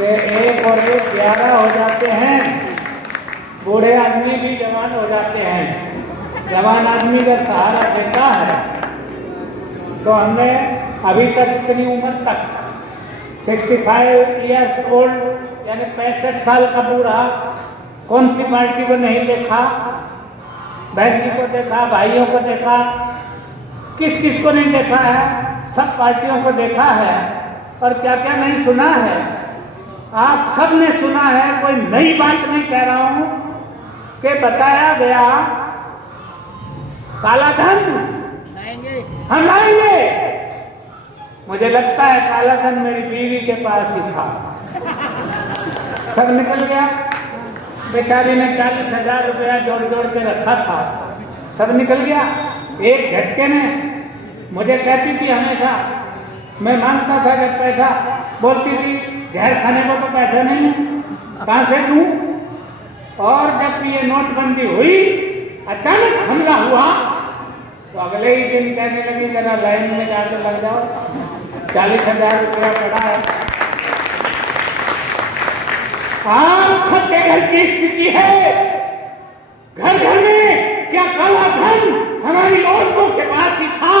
कि 1 और 1 11 हो जाते हैं। बूढ़े आदमी भी जवान हो जाते हैं। जवान आदमी जब सहारा देता है तो हमें अभी तक इतनी उम्र तक 65 ईयर्स ओल्ड यानी 65 साल का बूढ़ा कौन सी पार्टी को नहीं देखा, बहन जी को देखा, भाइयों को देखा, किस किस को नहीं देखा है, सब पार्टियों को देखा है। और क्या क्या नहीं सुना है, आप सब ने सुना है। कोई नई बात नहीं कह रहा हूं कि बताया गया काला धन हम लाएंगे। मुझे लगता है काला धन मेरी बीवी के पास ही था, सब निकल गया। बेचारी ने 40,000 रुपया जोड़ जोड़ के रखा था, सब निकल गया एक झटके में। मुझे कहती थी हमेशा, मैं मांगता था जब पैसा, बोलती थी जहर खाने को तो पैसा नहीं है, कहां से दूं। और जब ये नोटबंदी हुई, अचानक हमला हुआ, तो अगले ही दिन कहने लगी जरा लाइन में जाकर लग जाओ, 40,000 रुपया पड़ा है। आप सबके घर की स्थिति है, घर घर में क्या काला धन हमारी औरतों के पास ही था।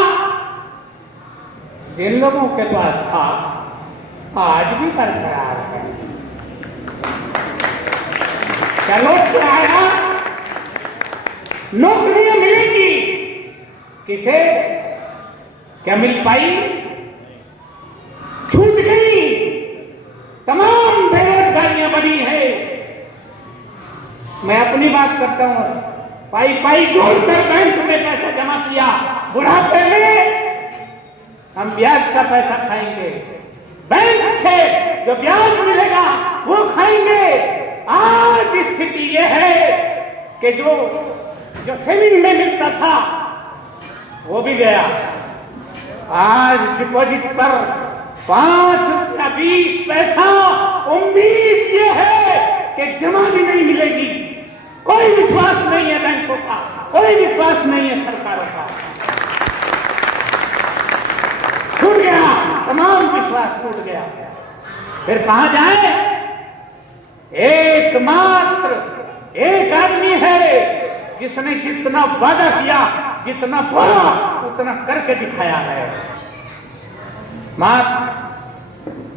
जिन लोगों के पास था आज भी बरकरार है। क्या लौट के आया? नौकरियां मिलेंगी किसे? क्या मिल पाई? छूट गई। तमाम बेरोजगारियां बढ़ी है। मैं अपनी बात करता हूं, पाई पाई जोड़कर बैंक में पैसा जमा किया, बुढ़ापे में हम ब्याज का पैसा खाएंगे, बैंक से जो ब्याज मिलेगा वो खाएंगे। आज स्थिति यह है कि जो सेविंग में मिलता था वो भी गया। आज डिपॉजिट पर 5 रुपया 20 पैसा, उम्मीद ये है कि जमा भी नहीं मिलेगी। कोई विश्वास नहीं है बैंकों का, कोई विश्वास नहीं है सरकारों का। टूट गया, तमाम विश्वास टूट गया। फिर कहां जाए? एकमात्र एक आदमी है जिसने जितना वादा किया, जितना बोला, उतना करके दिखाया है।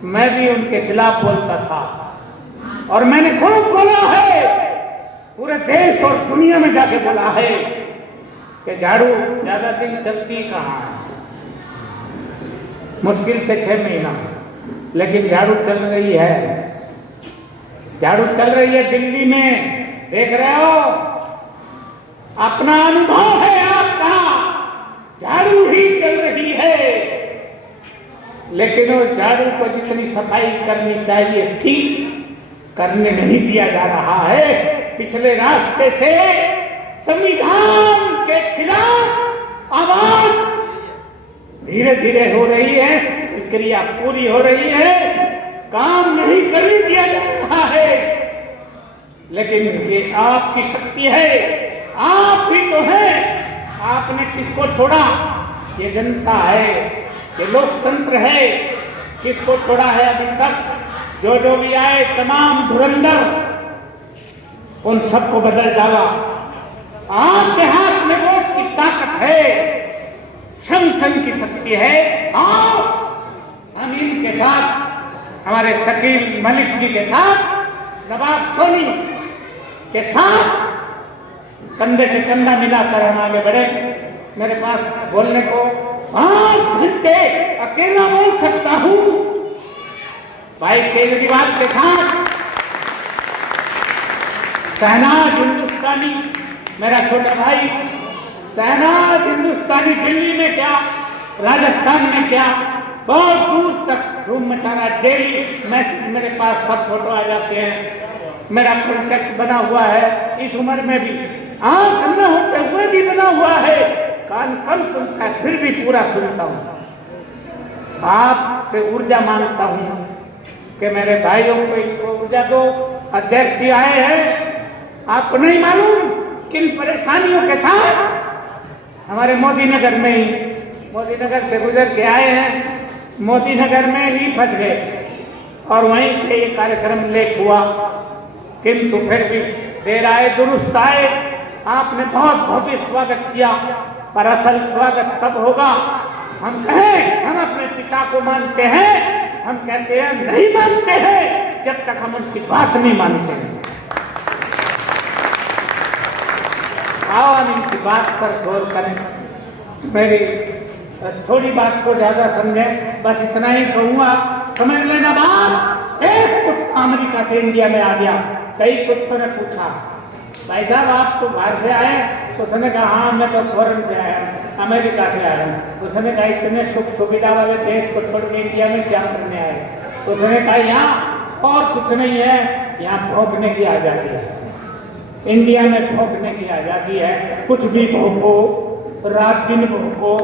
मैं भी उनके खिलाफ बोलता था और मैंने खूब बोला है, पूरे देश और दुनिया में जाके बोला है कि झाड़ू ज्यादा दिन चलती कहां है, मुश्किल से 6 महीना, लेकिन झाड़ू चल रही है। झाड़ू चल रही है दिल्ली में, देख रहे हो, अपना अनुभव है आपका, झाड़ू ही चल रही है। लेकिन वो झाड़ू को जितनी सफाई करनी चाहिए थी, करने नहीं दिया जा रहा है। पिछले रास्ते से संविधान के खिलाफ आवाज धीरे धीरे हो रही है, प्रक्रिया पूरी हो रही है, काम नहीं करने दिया जा रहा है। लेकिन ये आपकी शक्ति है, आप ही तो हैं। आपने किसको छोड़ा? ये जनता है, ये लोकतंत्र है। किसको छोड़ा है अभी तक? जो भी आए तमाम धुरंधर, उन सबको बदल डाला। आपके हाथ में वोट की ताकत है, संगठन की शक्ति है। आओ हम इनके साथ, हमारे शकील मलिक जी के साथ, नवाब सोनी के साथ कंधे से कंधा मिलाकर हम आगे बढ़े। मेरे पास बोलने को 5 घंटे अकेला बोल सकता हूं भाई केजरीवाल के साथ। शहनाज हिंदुस्तानी, मेरा छोटा भाई शहनाज हिंदुस्तानी, दिल्ली में क्या, राजस्थान में क्या, बहुत दूर तक धूम मचा रहा है। डेली मैसेज मेरे पास सब फोटो आ जाते हैं। मेरा कॉन्टेक्ट बना हुआ है, इस उम्र में भी आंख न होते हुए भी बना हुआ है। कान कम सुनता है, फिर भी पूरा सुनता हूं। आपसे ऊर्जा मांगता हूं कि मेरे भाइयों को ऊर्जा दो। अध्यक्ष जी आए हैं, आपको नहीं मालूम किन परेशानियों के साथ हमारे मोदी नगर में ही, मोदी नगर से गुजर के आए हैं, मोदी नगर में ही फंस गए। और वहीं से ये कार्यक्रम लेख हुआ। किंतु फिर भी देर आए दुरुस्त आए, आपने बहुत भव्य स्वागत किया, पर असल स्वागत तब होगा हम कहें हम अपने पिता को मानते हैं। हम कहते हैं नहीं मानते हैं जब तक हम उनकी बात नहीं मानते हैं। आओ हम इनकी बात पर गौर करें। मेरी थोड़ी बात को ज्यादा समझें, बस इतना ही कहूंगा, समझ लेना बात। एक कुत्ता अमेरिका से इंडिया में आ गया, कई कुत्तों ने पूछा भाई साहब आप तो बाहर से आए? तो उसने कहा हाँ मैं तो फॉरेन से आया हूँ, अमेरिका से आया हूँ। उसने कहा इतने सुख सुविधा वाले देश को छोड़ के इंडिया में क्या करने आए? उसने कहा यहाँ और कुछ नहीं है, यहाँ भोंकने की आजादी है। इंडिया में भोंकने की आजादी है, कुछ भी भोंको, रात दिन भोंको,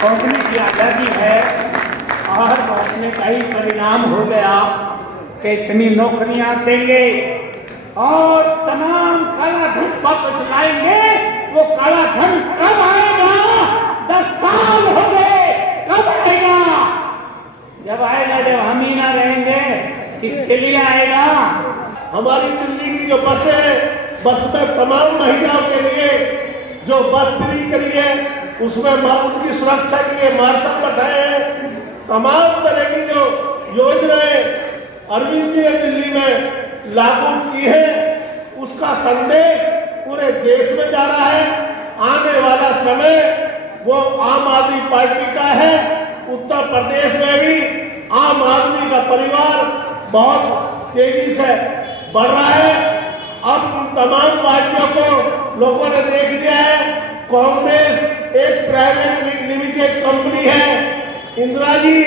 भोंकने की आजादी है। और भोंकने का ही परिणाम हो गया कि इतनी नौकरियां देंगे और तमाम काला धन वापस लाएंगे। वो काला धन कब आएगा? 10 साल हो गए, कब आएगा? जब आएगा जब हम ही ना रहेंगे, किसके लिए आएगा? हमारी दिल्ली की जो बस में तमाम महिलाओं के लिए जो बस फ्री करी है, उसमें उनकी सुरक्षा के लिए मार्शल बैठाए हैं। तमाम तरह की जो योजनाएं अरविंद जी ने दिल्ली में लागू की है, उसका संदेश पूरे देश में जा रहा है। आने वाला समय वो आम आदमी पार्टी का है। उत्तर प्रदेश में भी आम आदमी का परिवार बहुत तेजी से बढ़ रहा है। अब तमाम पार्टियों को लोगों ने देख लिया है। कांग्रेस एक प्राइवेट लिमिटेड कंपनी है। इंदिरा जी,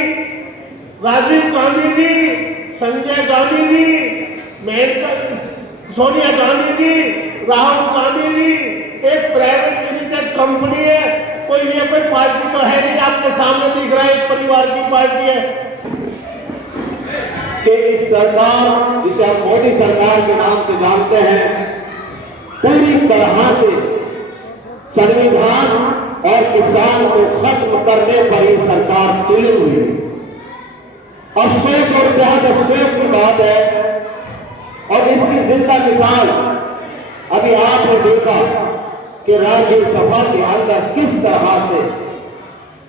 राजीव गांधी जी, संजय गांधी जी, सोनिया गांधी जी, राहुल गांधी जी एक प्राइवेट लिमिटेड कंपनी है। कोई ये कोई पार्टी तो है नहीं, आपके सामने दिख रहा है, एक परिवार की पार्टी है। कि इस सरकार, जिसे आप मोदी सरकार के नाम से जानते हैं, पूरी तरह से संविधान और किसान को खत्म करने पर ही सरकार तुली हुई। अफसोस और बेहद अफसोस की बात है। और इसकी जिंदा मिसाल अभी आपने देखा कि राज्यसभा के अंदर किस तरह से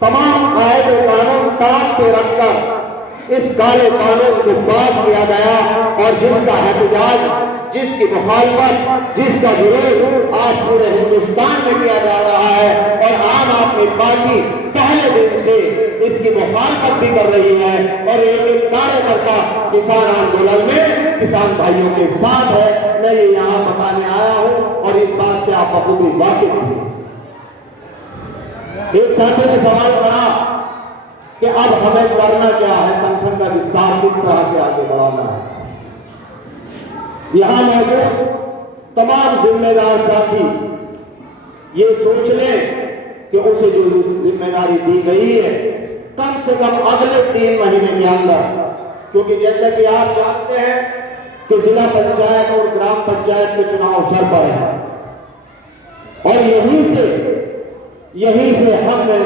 तमाम कायदे कानून ताक पे रखकर इस काले कानून को पास किया गया और जिसका एहतजाज, जिसकी मुखालफत, जिसका विरोध आज पूरे हिंदुस्तान में किया जा रहा है। और आम आदमी पार्टी पहले दिन से इसकी मुखालफत भी कर रही है और एक कार्यकर्ता किसान आंदोलन में किसान भाइयों के साथ है। मैं ये यहाँ बताने आया हूँ और इस बात से आप बखूबी वाकिफ हैं। एक साथी ने सवाल करा कि अब हमें करना क्या है, संगठन का विस्तार किस तरह से आगे बढ़ाना है। यहां मौजूद तमाम जिम्मेदार साथी ये सोच लें कि उसे जो जिम्मेदारी दी गई है कम से कम अगले 3 महीने के अंदर, क्योंकि जैसा कि आप जानते हैं कि जिला पंचायत और ग्राम पंचायत के चुनाव सर पर है और यहीं से हमने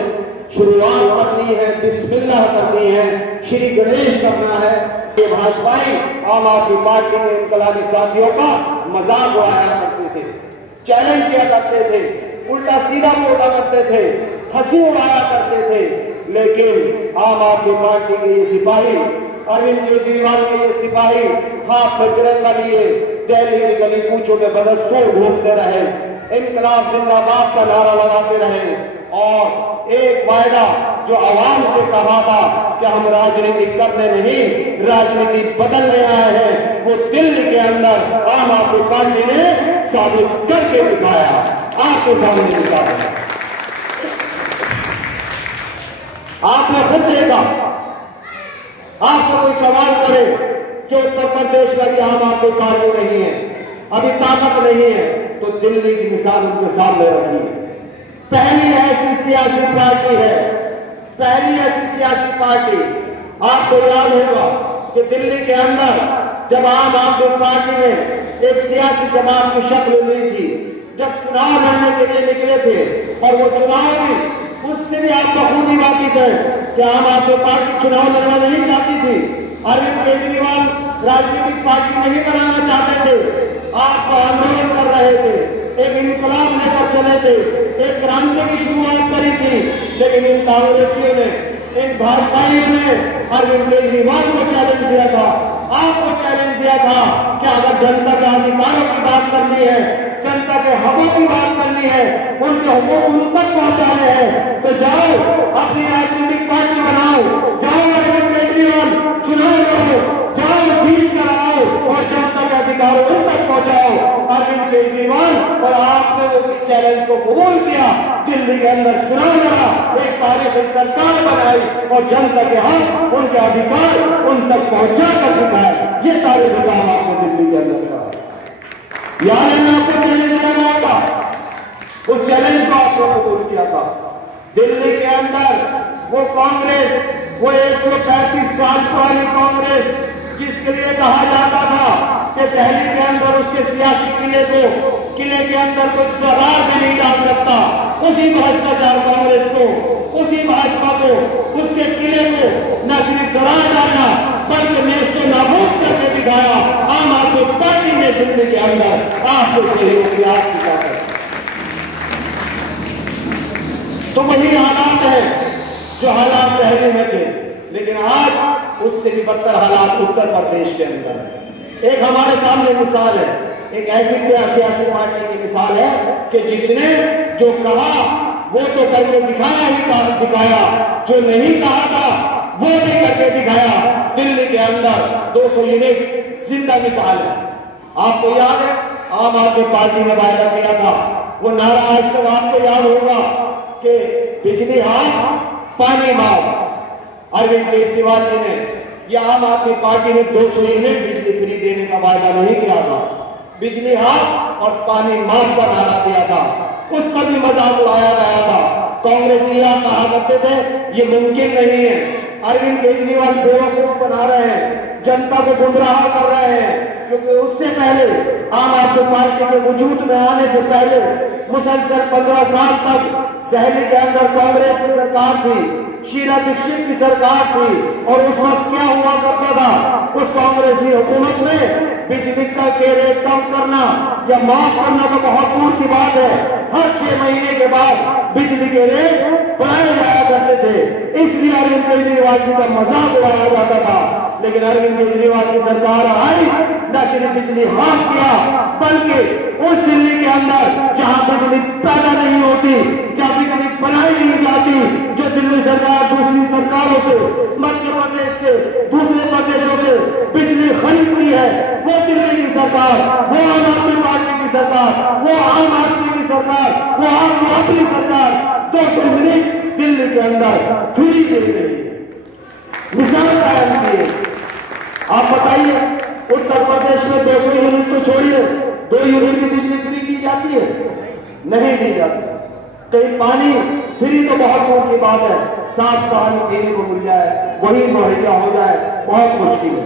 शुरुआत करनी है, बिस्मिल्लाह करनी है, श्री गणेश करना है। ये भाजपाई आम आदमी पार्टी के इनकलाबी साथियों का मजाक उड़ाया करते थे, चैलेंज किया करते थे, उल्टा सीधा बोला करते थे, हंसी उड़ाया करते थे। लेकिन आम आदमी पार्टी के ये सिपाही, अरविंद केजरीवाल के ये सिपाही हाथ में तिरंगा लिए दिल्ली की गली कूचों में बदस्तूर घूमते रहे, इनकलाब जिंदाबाद का नारा लगाते रहे और एक वायदा जो आवाम से कहा था कि हम राजनीति करने नहीं, राजनीति बदलने आए हैं, वो दिल्ली के अंदर आम आदमी पार्टी ने साबित करके दिखाया, आपके सामने दिखाया। आपने खुद देखा, आपको कोई सवाल करे कि उत्तर प्रदेश में भी आम आदमी पार्टी नहीं है, अभी ताकत नहीं है, तो दिल्ली की मिसाल उनके सामने रखी है। पहली ऐसी सियासी पार्टी है, पहली ऐसी सियासी पार्टी, आपको याद होगा कि दिल्ली के अंदर जब आम आदमी पार्टी ने एक सियासी जमात की शक्ल ली थी, जब चुनाव लड़ने के लिए निकले थे और वो चुनाव भी उससे भी आप बखूबी वाकिफ है कि आम आदमी पार्टी चुनाव लड़ना नहीं चाहती थी, अरविंद केजरीवाल राजनीतिक पार्टी नहीं बनाना चाहते थे, आप आंदोलन कर रहे थे, एक इनकलाब लेकर चले थे, एक क्रांति की शुरुआत करी थी, लेकिन इन कांग्रेसियों ने, इन भाजपाइयों ने अरविंद केजरीवाल को चैलेंज दिया था, आपको चैलेंज दिया था कि अगर जनता के अधिकारों की बात करनी है, जनता के हकों की बात करनी है, उनके हकों उन तक पहुंचाने हैं, तो जाओ अपनी राजनीतिक पार्टी बनाओ, जाओ अरविंद केजरीवाल चुनाव लड़ो, जाओ जीत कर आओ और जनता के अधिकारों उन तक पहुंचाओ। अरविंद केजरीवाल और आपने वो चैलेंज को कबूल किया, दिल्ली के अंदर चुनाव लड़ा, एक तारीखी सरकार बनाई और जनता के हक, उनके अधिकार उन तक पहुंचा कर दिखाए। ये तारीखी काम आपको दिल्ली के अंदर का याद है, आपको चैलेंज करना होगा, उस चैलेंज को आपने कबूल किया था। दिल्ली के अंदर वो कांग्रेस, वो 135 साल पुरानी कांग्रेस, जिसके लिए कहा जाता था कि दिल्ली के अंदर उसके सियासी किले के अंदर कोई दरार भी नहीं डाल सकता, उसी भ्रष्टाचार कांग्रेस को, उसी भाजपा को, उसके किले को न सिर्फ दरार डालना बल्कि नेस्तो नाबूद करके दिखाया। आम आदमी पार्टी ने दिल्ली के अंदर आपको सहयोग किया, आपकी ताकत। तो वही हालात है जो हालात पहले में थे, लेकिन आज उससे भी बदतर हालात उत्तर प्रदेश के अंदर है। एक हमारे सामने मिसाल है, एक ऐसी सियासी पार्टी की मिसाल है कि जिसने जो कहा वो तो करके दिखाया, जो नहीं कहा था वो भी करके दिखाया। दिल्ली के अंदर 200 यूनिट जिंदा मिसाल है। आपको याद है आम आदमी पार्टी ने वायदा किया था, वो नारा आज तक आपको याद होगा कि बिजली हाफ पानी माफ। अरविंद केजरीवाल जी ने या आम आदमी पार्टी ने 200 यूनिट बिजली फ्री देने का वायदा नहीं किया था, बिजली हाफ और पानी माफ का नारा दिया था, उस पर भी मजाक उड़ाया गया था। कांग्रेसी यह कहा करते थे ये मुमकिन नहीं है, अरविंद केजरीवाल बेवकूफ बना रहे हैं, जनता को गुमराह कर रहे हैं, क्योंकि उससे पहले आम आदमी पार्टी के वजूद में आने से पहले मुसलसल 15 साल तक दिल्ली के अंदर कांग्रेस की सरकार थी, शीला दीक्षित की सरकार थी, और उस वक्त क्या हुआ करता था, उस कांग्रेसी हुकूमत में बिजली का के रेट कम करना या माफ करना तो बहुत दूर की बात है, हर 6 महीने के बाद बिजली के रेट बढ़ाए जाया करते थे। इसलिए अरविंद केजरीवाल जी का मजाक उड़ाया जाता था। लेकिन अरविंद केजरीवाल की सरकार आई, न सिर्फ बिजली हाफ किया बल्कि उस दिल्ली के अंदर जहां बिजली पैदा नहीं होती, जहां बिजली बनाई नहीं जाती, जो दिल्ली सरकार दूसरी सरकारों से, मध्य प्रदेश से, दूसरे प्रदेशों से बिजली खरीदती है, वो दिल्ली की सरकार, वो आम आदमी पार्टी की सरकार, वो आम आदमी की सरकार, वो आम आदमी सरकार 200 यूनिट दिल्ली के अंदर फ्री दे रही है। मिसाल कायम की है। आप बताइए उत्तर प्रदेश में 200 यूनिट तो छोड़िए, 2 यूनिट की बिजली फ्री दी जाती है? नहीं दी जाती। कहीं पानी फ्री तो बहुत दूर की बात है, साफ पानी पीने को मिल जाए, वही मुहैया हो जाए, बहुत मुश्किल है।